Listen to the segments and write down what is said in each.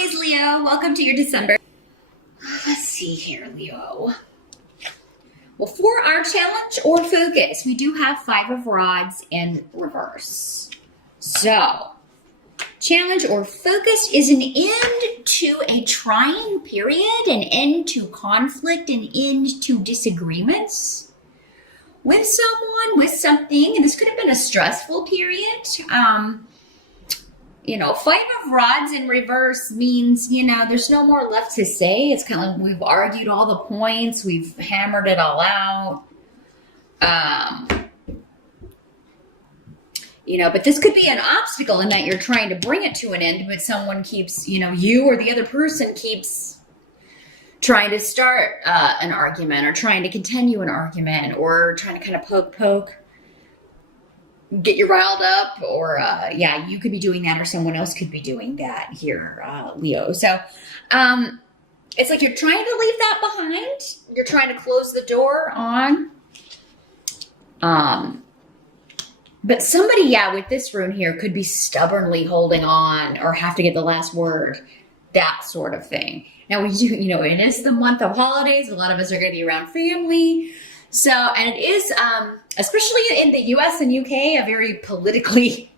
holidays, Leo. Welcome to your December. Let's see here, Leo. Well, for our challenge or focus, we do have 5 of rods in reverse. So, challenge or focus is an end to a trying period, an end to conflict, an end to disagreements with someone, with something. And this could have been a stressful period. 5 of rods in reverse means, there's no more left to say. It's kind of like we've argued all the points. We've hammered it all out. But this could be an obstacle in that you're trying to bring it to an end, but someone keeps, you or the other person keeps trying to start an argument or trying to continue an argument or trying to kind of poke, get you riled up, or you could be doing that, or someone else could be doing that here, Leo. So it's like you're trying to leave that behind. You're trying to close the door on. But somebody, with this rune here could be stubbornly holding on or have to get the last word, that sort of thing. Now we do, it is the month of holidays. A lot of us are going to be around family. So, and it is, especially in the US and UK, a very politically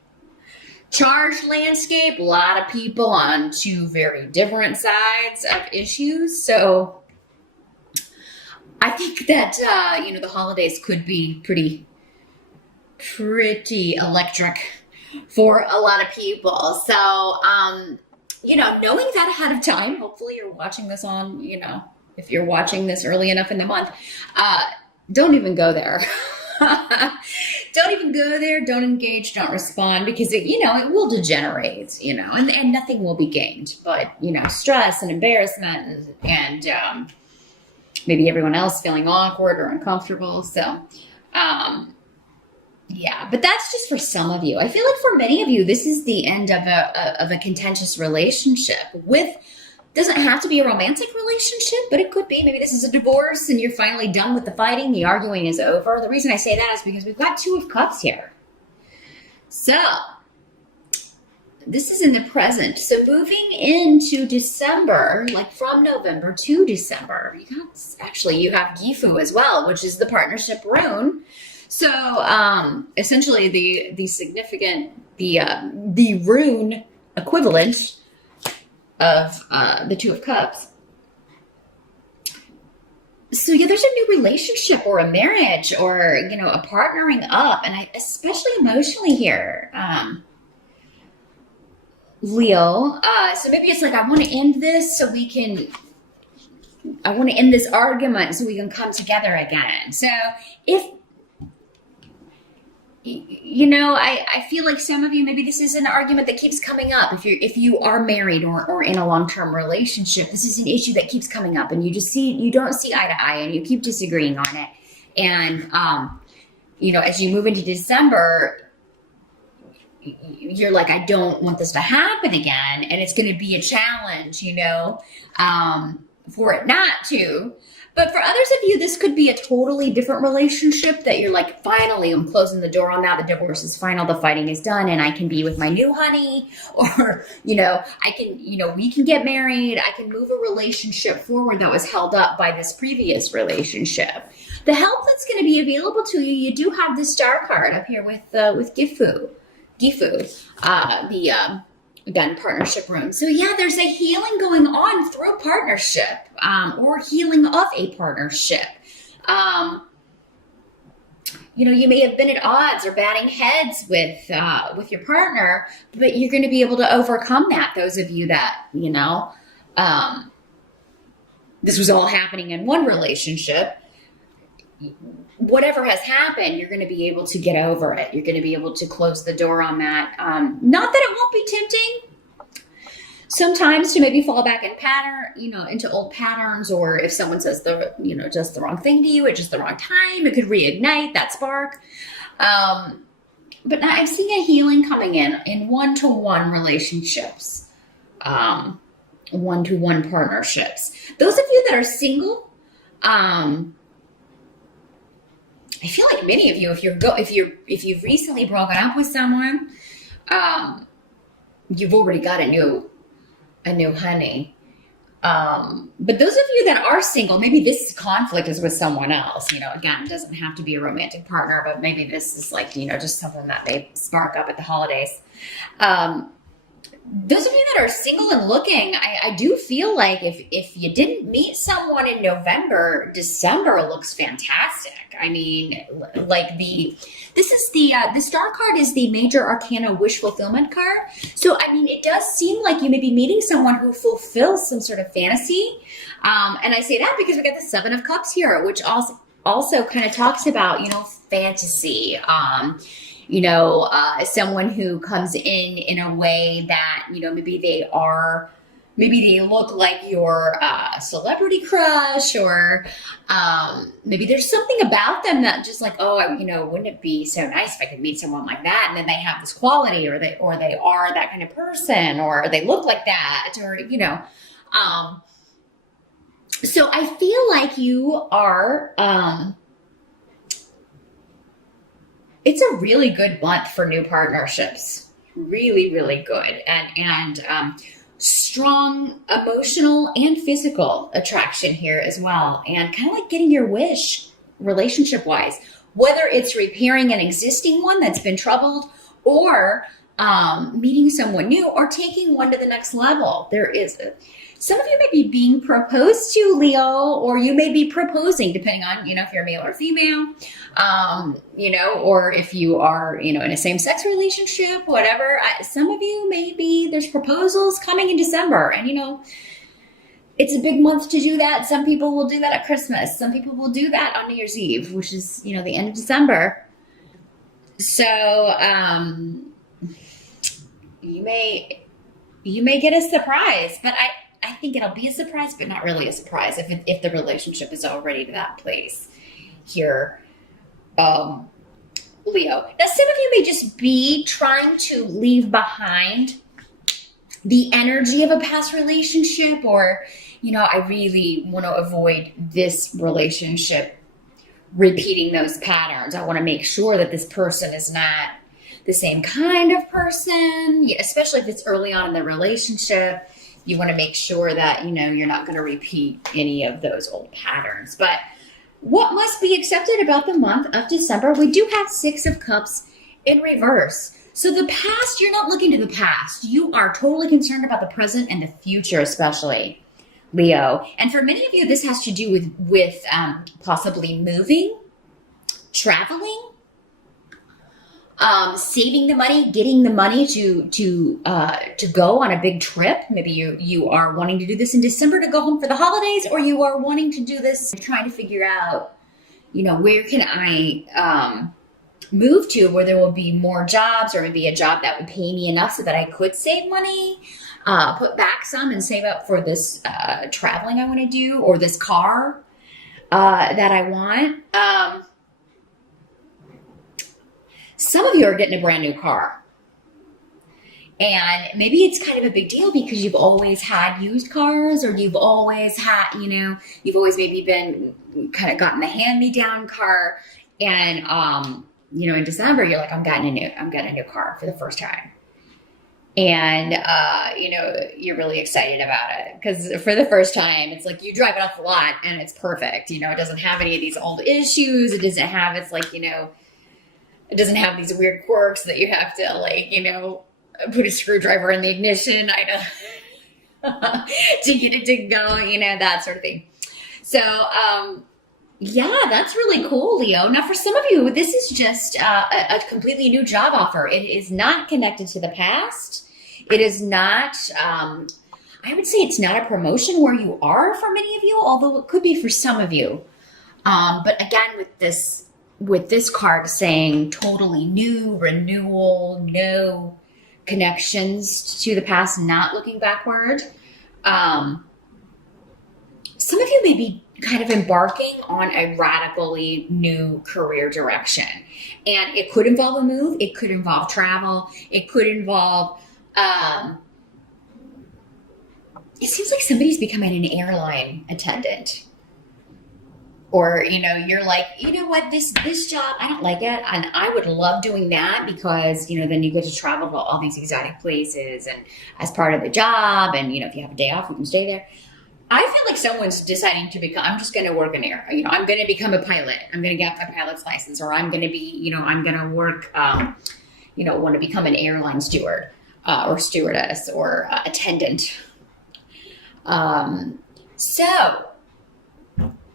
charged landscape. A lot of people on 2 very different sides of issues. So I think that, the holidays could be pretty electric for a lot of people. So, knowing that ahead of time, hopefully you're watching this on, if you're watching this early enough in the month, don't even go there. Don't even go there. Don't engage. Don't respond, because it will degenerate, and nothing will be gained. But, stress and embarrassment and maybe everyone else feeling awkward or uncomfortable. So, but that's just for some of you. I feel like for many of you, this is the end of a contentious relationship doesn't have to be a romantic relationship, but it could be. Maybe this is a divorce and you're finally done with the fighting. The arguing is over. The reason I say that is because we've got 2 of Cups here. So this is in the present. So moving into December, like from November to December, you have Gifu as well, which is the partnership rune. So essentially the significant, the rune equivalent of the 2 of Cups. So there's a new relationship or a marriage or, a partnering up. And especially emotionally here, Leo. So maybe it's like, I want to end this argument so we can come together again. So if, I feel like some of you, maybe this is an argument that keeps coming up. If you are married or in a long-term relationship, this is an issue that keeps coming up, and you don't see eye to eye, and you keep disagreeing on it. And as you move into December, you're like, I don't want this to happen again, and it's going to be a challenge, for it not to. But for others of you, this could be a totally different relationship that you're like, finally, I'm closing the door on that. The divorce is final. The fighting is done. And I can be with my new honey, or, I can, we can get married. I can move a relationship forward that was held up by this previous relationship. The help that's going to be available to you, you do have the Star card up here with Gifu, again, partnership rune. So there's a healing going on through partnership, or healing of a partnership. You may have been at odds or batting heads with your partner, but you're going to be able to overcome that. Those of you that, this was all happening in one relationship, whatever has happened, you're going to be able to get over it. You're going to be able to close the door on that. Not that it won't be tempting sometimes to maybe fall back in into old patterns, or if someone says just the wrong thing to you at just the wrong time, it could reignite that spark. But now I'm seeing a healing coming in one-to-one relationships, one-to-one partnerships. Those of you that are single, I feel like many of you, if you've recently broken up with someone, you've already got a new a new honey. But those of you that are single, maybe this conflict is with someone else. Again, it doesn't have to be a romantic partner, but maybe this is like, just something that may spark up at the holidays. Those of you that are single and looking, I do feel like if you didn't meet someone in November, December looks fantastic. I mean, like this is the star card is the major arcana wish fulfillment card. So, I mean, it does seem like you may be meeting someone who fulfills some sort of fantasy. And I say that because we got the Seven of Cups here, which also kind of talks about, fantasy. Someone who comes in a way that, maybe they look like your celebrity crush, or maybe there's something about them that just like, wouldn't it be so nice if I could meet someone like that? And then they have this quality, or they are that kind of person, or they look like that, or, so I feel like you are, it's a really good month for new partnerships. Really, really good. And strong emotional and physical attraction here as well. And kind of like getting your wish relationship wise, whether it's repairing an existing one that's been troubled, or meeting someone new, or taking one to the next level. Some of you may be being proposed to, Leo, or you may be proposing, depending on, if you're male or female, or if you are, in a same-sex relationship, whatever. Some of you, maybe there's proposals coming in December, and, it's a big month to do that. Some people will do that at Christmas. Some people will do that on New Year's Eve, which is, the end of December. So, you may get a surprise, but I think it'll be a surprise, but not really a surprise if the relationship is already to that place here, Leo. Now, some of you may just be trying to leave behind the energy of a past relationship, or, I really want to avoid this relationship repeating those patterns. I want to make sure that this person is not the same kind of person, especially if it's early on in the relationship. You want to make sure that, you're not going to repeat any of those old patterns. But what must be accepted about the month of December? We do have Six of Cups in reverse. So the past, you're not looking to the past. You are totally concerned about the present and the future, especially, Leo. And for many of you, this has to do with possibly moving, traveling, saving the money, getting the money to go on a big trip. Maybe you are wanting to do this in December to go home for the holidays, or you are wanting to do this trying to figure out, where can I move to where there will be more jobs, or maybe a job that would pay me enough so that I could save money, put back some and save up for this traveling I want to do, or this car that I want. Some of you are getting a brand new car, and maybe it's kind of a big deal because you've always had used cars, or you've always had, you've always maybe been kind of gotten the hand-me-down car, and in December you're like, I'm getting a new car for the first time, and you're really excited about it because for the first time it's like you drive it off the lot and it's perfect. It doesn't have any of these old issues. It doesn't have, it's like, it doesn't have these weird quirks that you have to put a screwdriver in the ignition to get it to go, that sort of thing. So, that's really cool, Leo. Now, for some of you, this is just a completely new job offer. It is not connected to the past. It is not, I would say it's not a promotion where you are for many of you, although it could be for some of you. But again, with this card saying totally new, renewal, no connections to the past, not looking backward. Some of you may be kind of embarking on a radically new career direction. And it could involve a move. It could involve travel. It could involve, it seems like somebody's becoming an airline attendant. Or, you're like, you know what, this job, I don't like it. And I would love doing that because, then you get to travel to all these exotic places and as part of the job. And, if you have a day off, you can stay there. I feel like someone's deciding to become, I'm just going to work in air. I'm going to become a pilot. I'm going to get my pilot's license, or I'm going to be, I'm going to work, want to become an airline steward or stewardess or attendant. So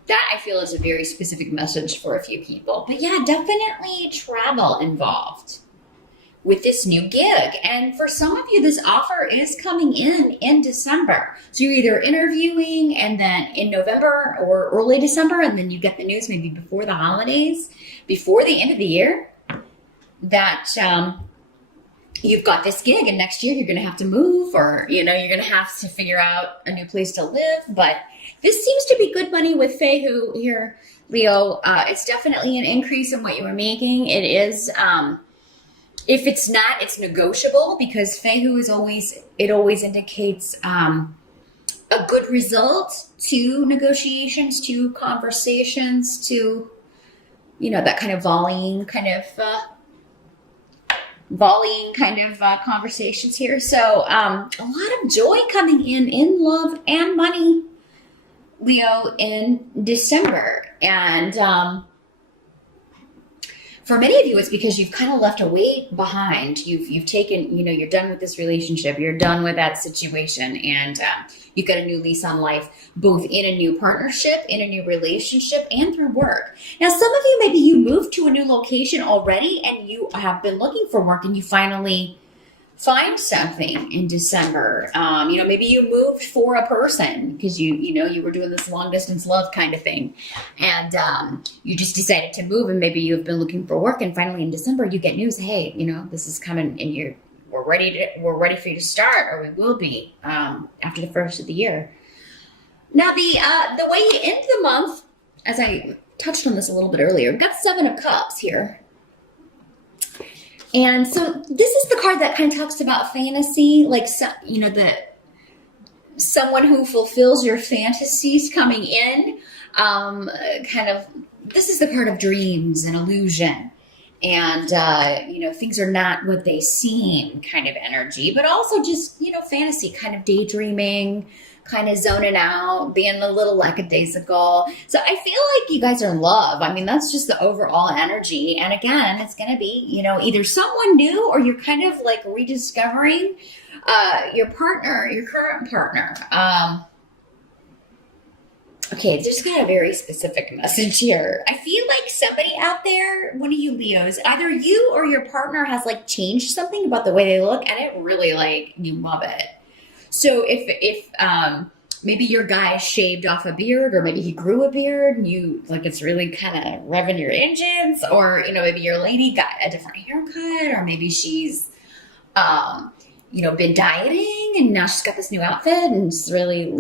that I feel is a very specific message for a few people. But yeah, definitely travel involved with this new gig. And for some of you, this offer is coming in December. So you're either interviewing and then in November or early December, and then you get the news maybe before the holidays, before the end of the year, that you've got this gig, and next year you're going to have to move, or, you're going to have to figure out a new place to live. But this seems to be good money with Fehu here, Leo. It's definitely an increase in what you were making. It is, if it's not, it's negotiable, because Fehu is always indicates a good result to negotiations, to conversations, to, that kind of volleying kind of conversations here. So a lot of joy coming in love and money, Leo, in December. And for many of you, it's because you've kind of left a weight behind. You've taken, you're done with this relationship, you're done with that situation, and you've got a new lease on life, both in a new partnership, in a new relationship, and through work. Now, some of you, maybe you moved to a new location already, and you have been looking for work, and you finally find something in December. Maybe you moved for a person because you were doing this long distance love kind of thing, and you just decided to move, and maybe you've been looking for work, and finally in December you get news. Hey, this is coming, and we're ready for you to start, or we will be after the first of the year. Now the way you end the month, as I touched on this a little bit earlier, we've got 7 of Cups here. And so this is the card that kind of talks about fantasy, like, someone who fulfills your fantasies coming in. This is the card of dreams and illusion. And, things are not what they seem kind of energy, but also just, fantasy, kind of daydreaming, kind of zoning out, being a little lackadaisical. So I feel like you guys are in love. I mean, that's just the overall energy. And again, it's going to be, either someone new, or you're kind of like rediscovering your partner, your current partner. Okay, just got a very specific message here. I feel like somebody out there, one of you Leos, either you or your partner has changed something about the way they look, and it really you love it. So if maybe your guy shaved off a beard, or maybe he grew a beard, and you it's really kind of revving your engines, or maybe your lady got a different haircut, or maybe she's been dieting and now she's got this new outfit and it's really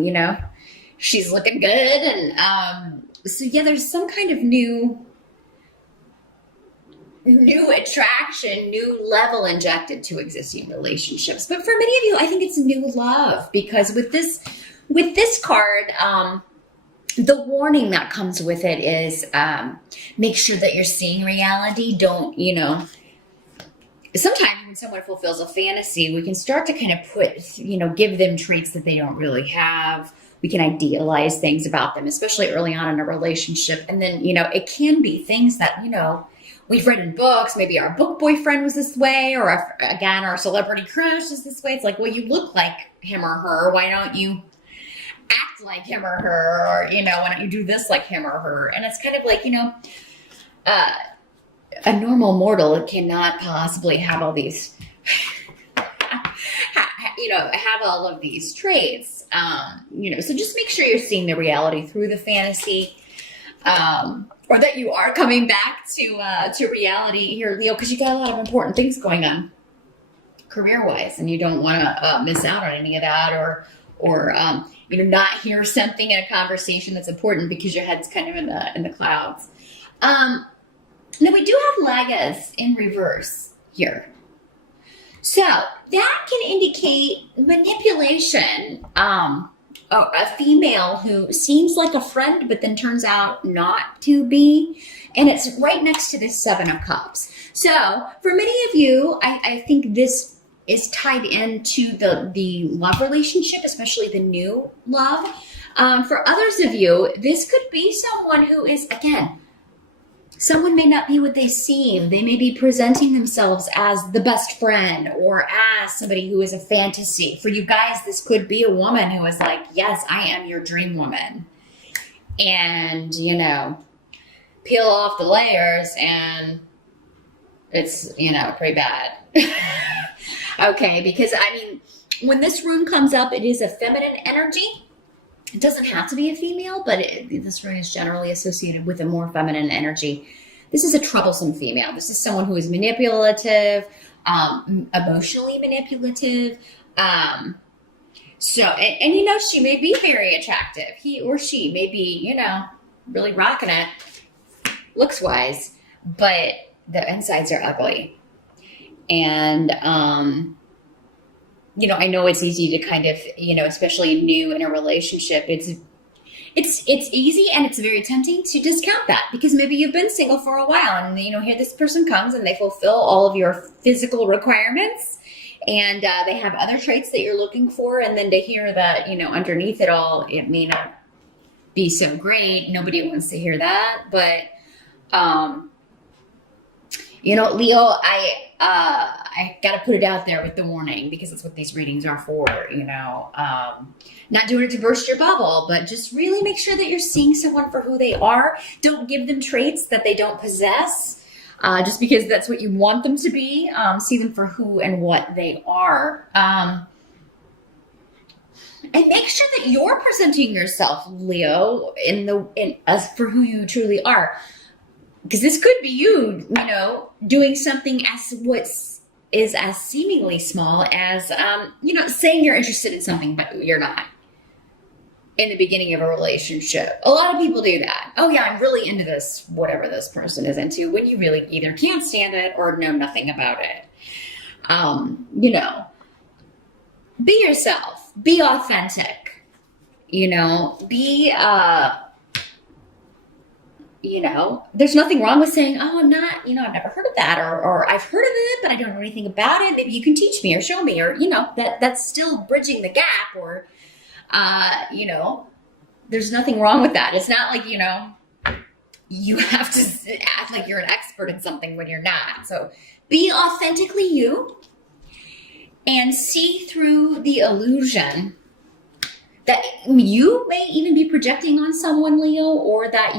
she's looking good, and so yeah, there's some kind of new attraction, new level injected to existing relationships. But for many of you, I think it's new love, because with this card, the warning that comes with it is make sure that you're seeing reality. Don't, sometimes when someone fulfills a fantasy, we can start to kind of give them traits that they don't really have. We can idealize things about them, especially early on in a relationship. And then, it can be things that, we've read in books. Maybe our book boyfriend was this way, or again, our celebrity crush is this way. It's like, well, you look like him or her. Why don't you act like him or her? Or, why don't you do this like him or her? And it's kind of like, a normal mortal cannot possibly have all these, have all of these traits. So just make sure you're seeing the reality through the fantasy, or that you are coming back to reality here, Leo, because you got a lot of important things going on career-wise, and you don't want to miss out on any of that, or not hear something in a conversation that's important because your head's kind of in the clouds. Now we do have Lagas in reverse here. So that can indicate manipulation a female who seems like a friend, but then turns out not to be. And it's right next to this Seven of Cups. So for many of you, I think this is tied into the love relationship, especially the new love. For others of you, this could be someone who is, again, someone may not be what they seem. They may be presenting themselves as the best friend or as somebody who is a fantasy. For you guys, this could be a woman who is like, yes, I am your dream woman. And, you know, peel off the layers and it's, you know, pretty bad. Okay, because I mean, when this rune comes up, it is a feminine energy. It doesn't have to be a female, but this rune is generally associated with a more feminine energy. This is a troublesome female. This is someone who is manipulative, emotionally manipulative. So, and you know, she may be very attractive. He or she may be, you know, really rocking it looks wise, but the insides are ugly. And, you know, I know it's easy to kind of, you know, especially new in a relationship, it's easy and it's very tempting to discount that because maybe you've been single for a while and, you know, here this person comes and they fulfill all of your physical requirements and they have other traits that you're looking for. And then to hear that, you know, underneath it all, it may not be so great. Nobody wants to hear that. But, you know, Leo, I got to put it out there with the warning because that's what these readings are for, you know, not doing it to burst your bubble, but just really make sure that you're seeing someone for who they are. Don't give them traits that they don't possess, just because that's what you want them to be. See them for who and what they are. And make sure that you're presenting yourself, Leo, as for who you truly are. Because this could be you, you know, doing something is as seemingly small as, you know, saying you're interested in something, but you're not in the beginning of a relationship. A lot of people do that. Oh yeah, I'm really into this, whatever this person is into, when you really either can't stand it or know nothing about it. You know, be yourself, be authentic, you know, you know, there's nothing wrong with saying, oh, I'm not, you know, I've never heard of that, or I've heard of it, but I don't know anything about it. Maybe you can teach me or show me, or, you know, that's still bridging the gap, or, you know, there's nothing wrong with that. It's not like, you know, you have to act like you're an expert in something when you're not. So be authentically you and see through the illusion that you may even be projecting on someone, Leo, or that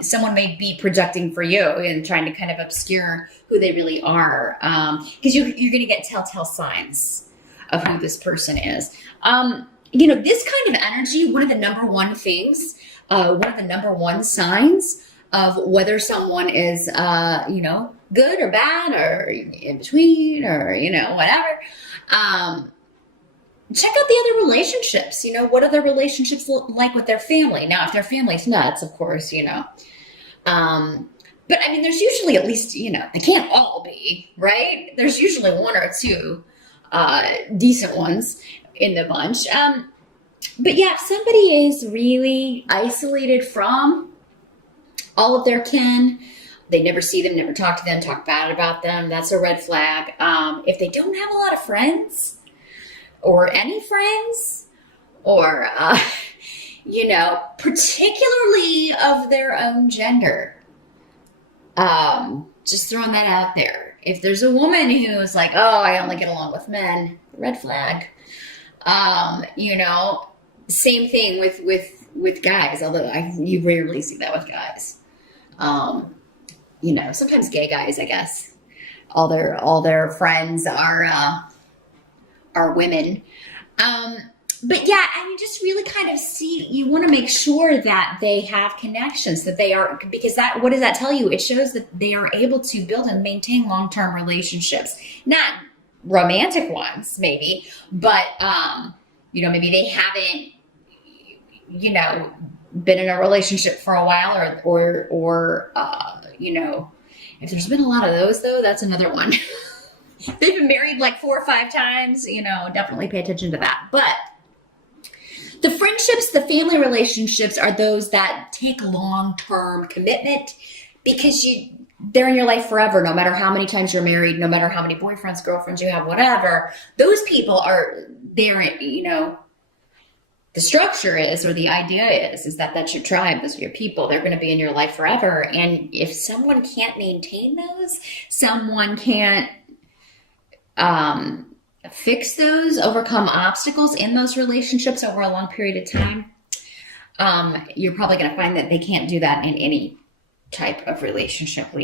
someone may be projecting for you and trying to kind of obscure who they really are. Because you're going to get telltale signs of who this person is. You know, this kind of energy, one of the number one signs of whether someone is, you know, good or bad or in between or, you know, whatever. Check out the other relationships. You know, what are their relationships like with their family? Now, if their family's nuts, of course, you know. But I mean, there's usually at least, you know, they can't all be, right? There's usually one or two decent ones in the bunch. But yeah, if somebody is really isolated from all of their kin, they never see them, never talk to them, talk bad about them, that's a red flag. If they don't have a lot of friends, or any friends, or, you know, particularly of their own gender. Just throwing that out there. If there's a woman who is like, oh, I only get along with men, red flag. You know, same thing with guys, although you rarely see that with guys. You know, sometimes gay guys, I guess. All their friends are women. But yeah, I mean, just really kind of you want to make sure that they have connections, that they are, because what does that tell you? It shows that they are able to build and maintain long-term relationships, not romantic ones, maybe, but, you know, maybe they haven't, you know, been in a relationship for a while or, you know, if there's been a lot of those though, that's another one. They've been married like 4 or 5 times, you know, definitely pay attention to that. But The friendships, the family relationships are those that take long-term commitment because they're in your life forever, no matter how many times you're married, no matter how many boyfriends, girlfriends you have, whatever. Those people are there, the structure is, or the idea is that that's your tribe, those are your people. They're going to be in your life forever. And if someone can't maintain those, someone can't fix those, overcome obstacles in those relationships over a long period of time, you're probably going to find that they can't do that in any type of relationship